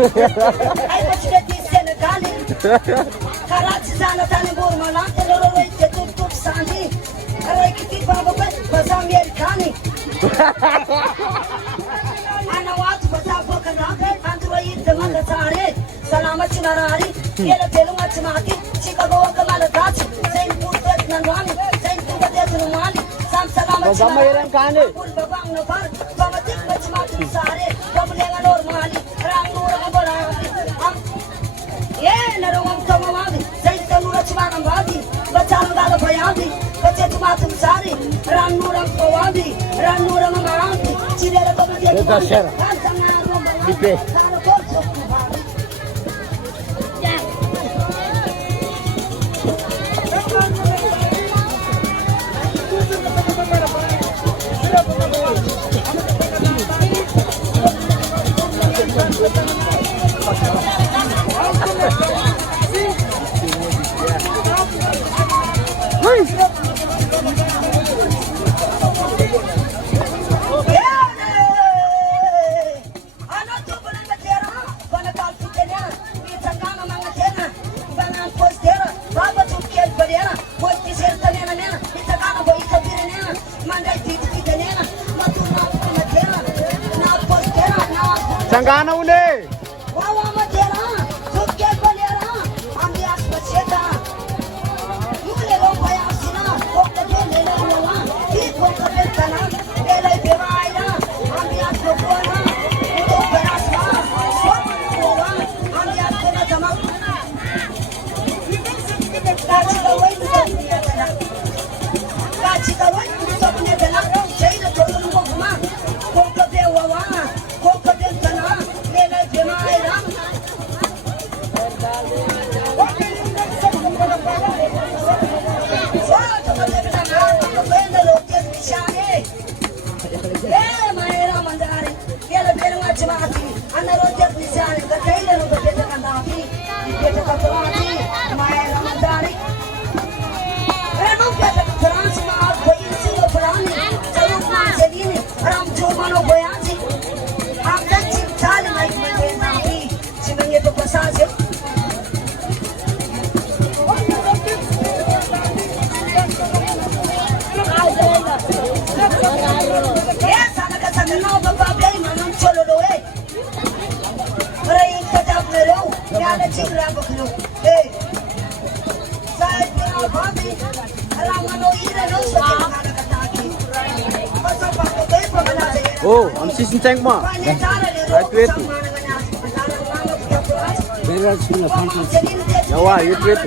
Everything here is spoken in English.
Ai mă din Senegal. Karachi zana tani burmala teloro te tup sandi. Arai kiti baba basa amerikani. Ana wat basa bokana antro yid maga sare. Salama chinarari. Yela telu machmati. Chicago kamala tach. Saint Putrat nanwani. Saint Putrat numani. Sam salama chinarari. Pul babang nabar. Baba tik machmati sare. Bablenga normali. Rangura bolandi. Yeah, narong kamawadi. Saint Tanura chimanam wadi. Bachan gala bayadi. Bachet matum sari. Ranurang kawadi. Ranurang amandi. Chidera bablenga. Esta shera. Pipe. Sangana une. Wawa matera, sukke balera, ambias bacheta. Yule lo bayasina, kokka jole lo wa, hi kokka betana, ele bewaida, ambias kokona, to berasma, sokwa, ambias kona jama. Kachi ka wai to kachi ka wai to ne dana, cheina to no kuma, kokka bewa, kokka betana. Oh, am season tank ma. Right way to. Where is the function? Yawa, you way to.